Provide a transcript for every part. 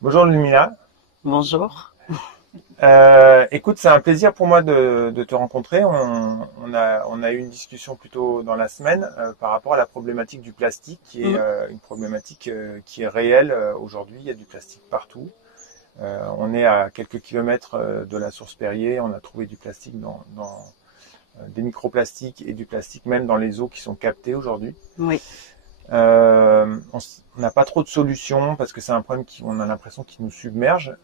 Bonjour Lumina. Bonjour. Écoute, c'est un plaisir pour moi de te rencontrer. On a eu une discussion plus tôt dans la semaine par rapport à la problématique du plastique, qui est Mhm. une problématique qui est réelle aujourd'hui. Il y a du plastique partout. On est à quelques kilomètres de la source Perrier. On a trouvé du plastique dans des microplastiques et du plastique même dans les eaux qui sont captées aujourd'hui. Oui, On n'a pas trop de solutions parce que c'est un problème on a l'impression qu'il nous submerge.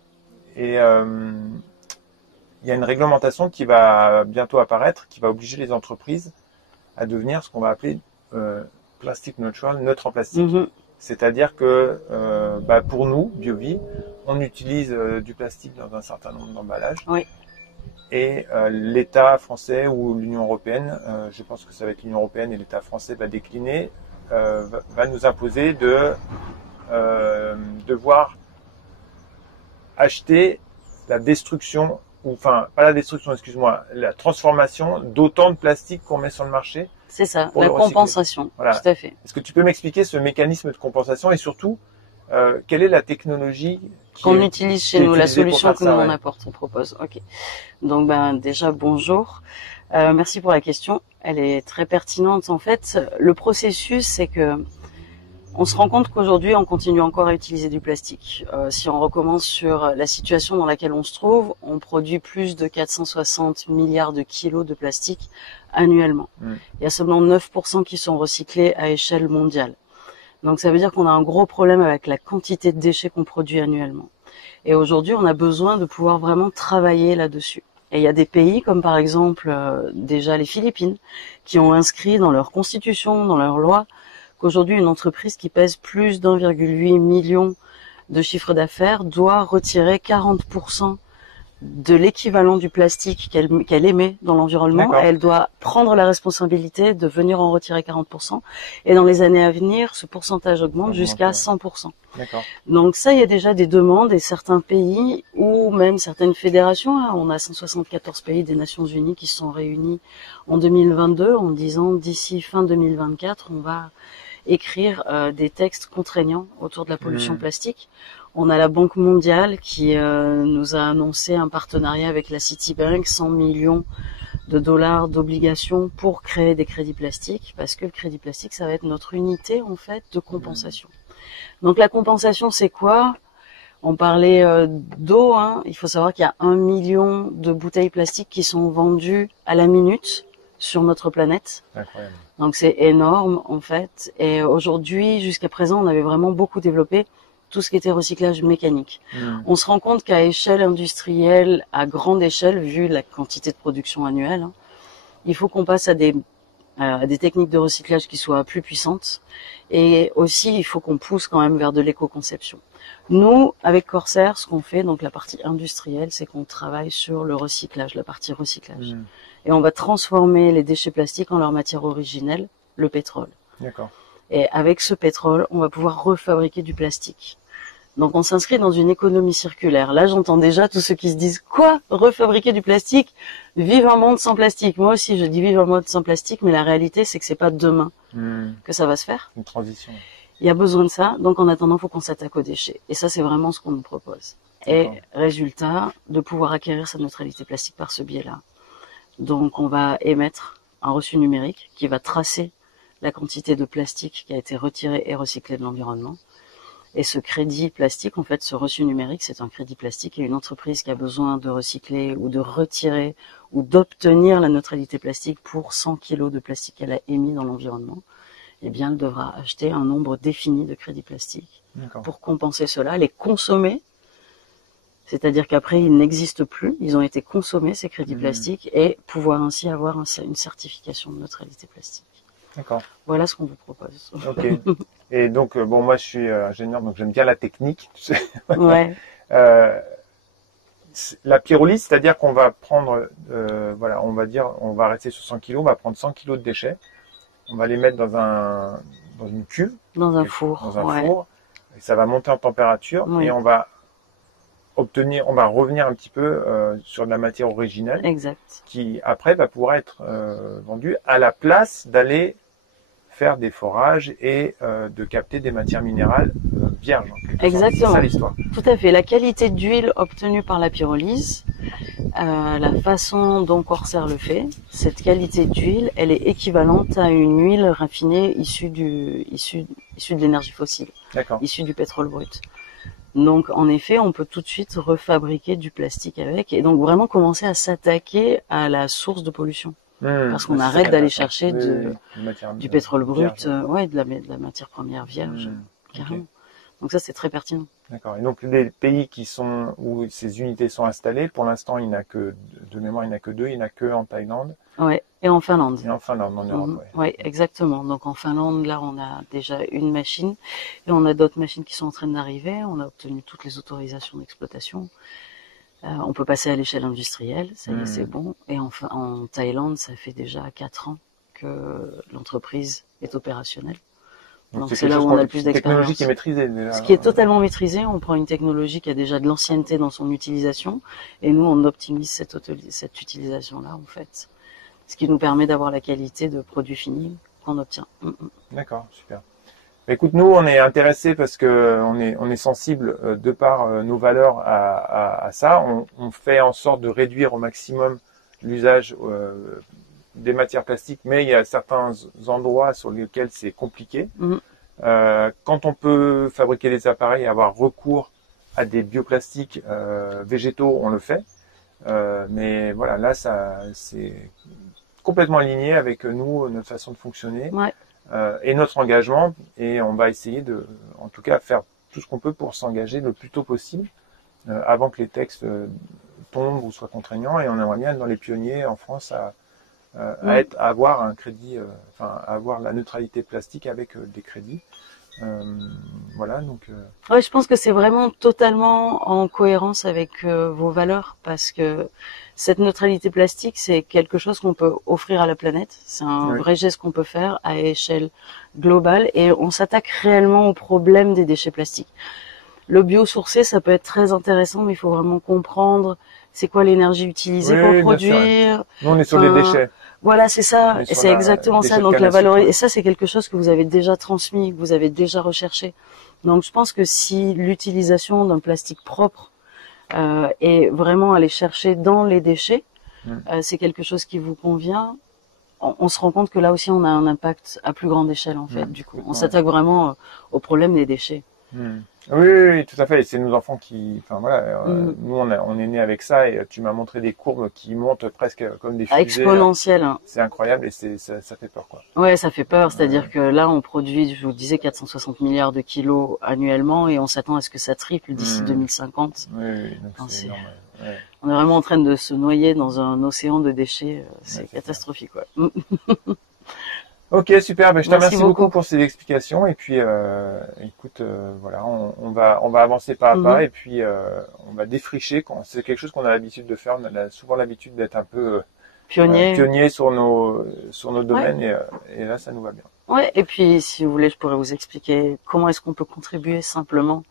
Et il y a une réglementation qui va bientôt apparaître, qui va obliger les entreprises à devenir ce qu'on va appeler plastic neutral, neutre en plastique. Mhm. C'est-à-dire que pour nous, BioVie, on utilise du plastique dans un certain nombre d'emballages. Oui, Et l'État français ou l'Union européenne, je pense que ça va être l'Union européenne et l'État français va décliner, va nous imposer de devoir acheter la destruction, ou enfin pas la destruction, excuse-moi, la transformation d'autant de plastique qu'on met sur le marché c'est ça, pour la le recycler. compensation, Voilà. tout à fait. Est-ce que tu peux m'expliquer ce mécanisme de compensation et surtout quelle est la technologie Qu'on utilise qui chez est nous, la utilisée pour solution faire que nous ça, on ouais. apporte, on propose. Ok. Donc déjà bonjour. Merci pour la question. Elle est très pertinente. En fait, le processus, c'est que on se rend compte qu'aujourd'hui, on continue encore à utiliser du plastique. Si on recommence sur la situation dans laquelle on se trouve, on produit plus de 460 milliards de kilos de plastique annuellement. Il y a seulement 9% qui sont recyclés à échelle mondiale. Donc ça veut dire qu'on a un gros problème avec la quantité de déchets qu'on produit annuellement. Et aujourd'hui, on a besoin de pouvoir vraiment travailler là-dessus. Et il y a des pays comme par exemple déjà les Philippines qui ont inscrit dans leur constitution, dans leur loi, qu'aujourd'hui une entreprise qui pèse plus d'1,8 million de chiffre d'affaires doit retirer 40% de l'équivalent du plastique qu'elle émet dans l'environnement. D'accord. Elle doit prendre la responsabilité de venir en retirer 40%. Et dans les années à venir, ce pourcentage augmente jusqu'à 100%. D'accord. Donc ça, il y a déjà des demandes et certains pays ou même certaines fédérations. On a 174 pays des Nations Unies qui se sont réunis en 2022 en disant d'ici fin 2024, on va écrire des textes contraignants autour de la pollution plastique. On a la Banque mondiale qui nous a annoncé un partenariat avec la Citibank, 100 millions de dollars d'obligations pour créer des crédits plastiques, parce que le crédit plastique, ça va être notre unité en fait de compensation. Donc la compensation, c'est quoi? On parlait d'eau, hein. Il faut savoir qu'il y a 1 million de bouteilles plastiques qui sont vendues à la minute sur notre planète. Incroyable. Donc c'est énorme en fait. Et aujourd'hui, jusqu'à présent, on avait vraiment beaucoup développé tout ce qui était recyclage mécanique. On se rend compte qu'à échelle industrielle, à grande échelle, vu la quantité de production annuelle, hein, il faut qu'on passe à des techniques de recyclage qui soient plus puissantes. Et aussi, il faut qu'on pousse quand même vers de l'éco-conception. Nous, avec Corsair, ce qu'on fait, donc la partie industrielle, c'est qu'on travaille sur le recyclage, la partie recyclage. Et on va transformer les déchets plastiques en leur matière originelle, le pétrole. D'accord. Et avec ce pétrole, on va pouvoir refabriquer du plastique. Donc on s'inscrit dans une économie circulaire. Là, j'entends déjà tous ceux qui se disent « Quoi ? Refabriquer du plastique ? Vive un monde sans plastique !» Moi aussi, je dis « Vive un monde sans plastique », mais la réalité, c'est que c'est pas demain que ça va se faire. Une transition. Il y a besoin de ça, donc en attendant, il faut qu'on s'attaque aux déchets. Et ça, c'est vraiment ce qu'on nous propose. Et résultat, de pouvoir acquérir sa neutralité plastique par ce biais-là. Donc on va émettre un reçu numérique qui va tracer la quantité de plastique qui a été retiré et recyclé de l'environnement. Et ce crédit plastique, en fait, ce reçu numérique, c'est un crédit plastique et une entreprise qui a besoin de recycler ou de retirer ou d'obtenir la neutralité plastique pour 100 kilos de plastique qu'elle a émis dans l'environnement, eh bien, elle devra acheter un nombre défini de crédits plastiques pour compenser cela, les consommer. C'est-à-dire qu'après, ils n'existent plus, ils ont été consommés, ces crédits plastiques, et pouvoir ainsi avoir une certification de neutralité plastique. D'accord. Voilà ce qu'on vous propose. Ok. Et donc, bon, moi, je suis ingénieur, donc j'aime bien la technique. Tu sais. Ouais. La pyrolyse, c'est-à-dire qu'on va prendre, voilà, on va rester sur 100 kilos, on va prendre 100 kilos de déchets, on va les mettre dans une cuve. Dans un four. Dans un four. Et ça va monter en température et on va revenir un petit peu sur de la matière originelle. Exact. Qui après va pouvoir être vendue à la place d'aller faire des forages et de capter des matières minérales vierge. En quelque sorte. Exactement. C'est ça l'histoire. Tout à fait. La qualité d'huile obtenue par la pyrolyse, la façon dont Corsair le fait, cette qualité d'huile, elle est équivalente à une huile raffinée issue de l'énergie fossile, D'accord. issue du pétrole brut. Donc, en effet, on peut tout de suite refabriquer du plastique avec et donc vraiment commencer à s'attaquer à la source de pollution. Parce qu'on arrête d'aller chercher du pétrole brut, de la matière première vierge, carrément. Okay. Donc ça, c'est très pertinent. D'accord. Et donc, les pays où ces unités sont installées, pour l'instant, il n'y en a que, de mémoire, il n'y en a que 2, il n'y en a que en Thaïlande. Ouais. Et en Finlande. Et en Finlande, en Europe, ouais, exactement. Donc en Finlande, là, on a déjà une machine et on a d'autres machines qui sont en train d'arriver. On a obtenu toutes les autorisations d'exploitation. On peut passer à l'échelle industrielle, ça y est, c'est bon. Et enfin, en Thaïlande, ça fait déjà 4 ans que l'entreprise est opérationnelle. Donc c'est là où on a le plus d'expérience. Technologie qui est maîtrisée. Ce qui est totalement maîtrisé, on prend une technologie qui a déjà de l'ancienneté dans son utilisation et nous, on optimise cette utilisation-là, en fait. Ce qui nous permet d'avoir la qualité de produit fini qu'on obtient. D'accord, super. Écoute, nous, on est intéressés parce que on est sensible de par nos valeurs à ça. On fait en sorte de réduire au maximum l'usage des matières plastiques, mais il y a certains endroits sur lesquels c'est compliqué. Quand on peut fabriquer des appareils et avoir recours à des bioplastiques végétaux, on le fait. Mais voilà, là, c'est complètement aligné avec nous, notre façon de fonctionner. Ouais. Et notre engagement, et on va essayer de, en tout cas, faire tout ce qu'on peut pour s'engager le plus tôt possible, avant que les textes tombent ou soient contraignants, et on aimerait bien être dans les pionniers en France à avoir un crédit, à avoir la neutralité plastique avec des crédits. Voilà, donc. Ouais, je pense que c'est vraiment totalement en cohérence avec vos valeurs, parce que cette neutralité plastique, c'est quelque chose qu'on peut offrir à la planète. C'est un vrai geste qu'on peut faire à échelle globale, et on s'attaque réellement au problème des déchets plastiques. Le biosourcé, ça peut être très intéressant, mais il faut vraiment comprendre c'est quoi l'énergie utilisée pour le produire. Nous, on est sur les déchets. Voilà, c'est ça, et c'est exactement ça. Donc la valorisation, et ça, c'est quelque chose que vous avez déjà transmis, que vous avez déjà recherché. Donc je pense que si l'utilisation d'un plastique propre est vraiment aller chercher dans les déchets, c'est quelque chose qui vous convient. On se rend compte que là aussi, on a un impact à plus grande échelle, en fait. Du coup, on s'attaque vraiment au problème des déchets. Oui, tout à fait. Et c'est nos enfants qui, nous on est nés avec ça, et tu m'as montré des courbes qui montent presque comme des fusées. Exponentielles. C'est incroyable, et ça fait peur, quoi. Ouais, ça fait peur. C'est-à-dire que là, on produit, je vous disais, 460 milliards de kilos annuellement, et on s'attend à ce que ça triple d'ici 2050. Oui, donc c'est énorme. Ouais. On est vraiment en train de se noyer dans un océan de déchets. C'est catastrophique, ouais. Ok, super. Je te remercie beaucoup pour ces explications. Et puis, écoute, voilà, on va avancer pas à pas, et puis on va défricher. C'est quelque chose qu'on a l'habitude de faire. On a souvent l'habitude d'être un peu pionnier sur nos domaines, et là, ça nous va bien. Ouais. Et puis, si vous voulez, je pourrais vous expliquer comment est-ce qu'on peut contribuer simplement.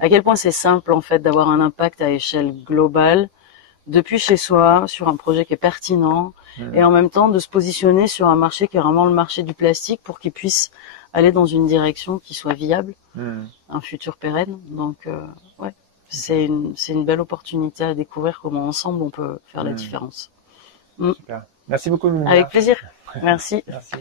À quel point c'est simple, en fait, d'avoir un impact à échelle globale, depuis chez soi, sur un projet qui est pertinent, et en même temps de se positionner sur un marché qui est vraiment le marché du plastique, pour qu'il puisse aller dans une direction qui soit viable, un futur pérenne. Donc, c'est une belle opportunité à découvrir comment ensemble on peut faire la différence. Super. Merci beaucoup, Lumière. Avec plaisir. Merci. Merci.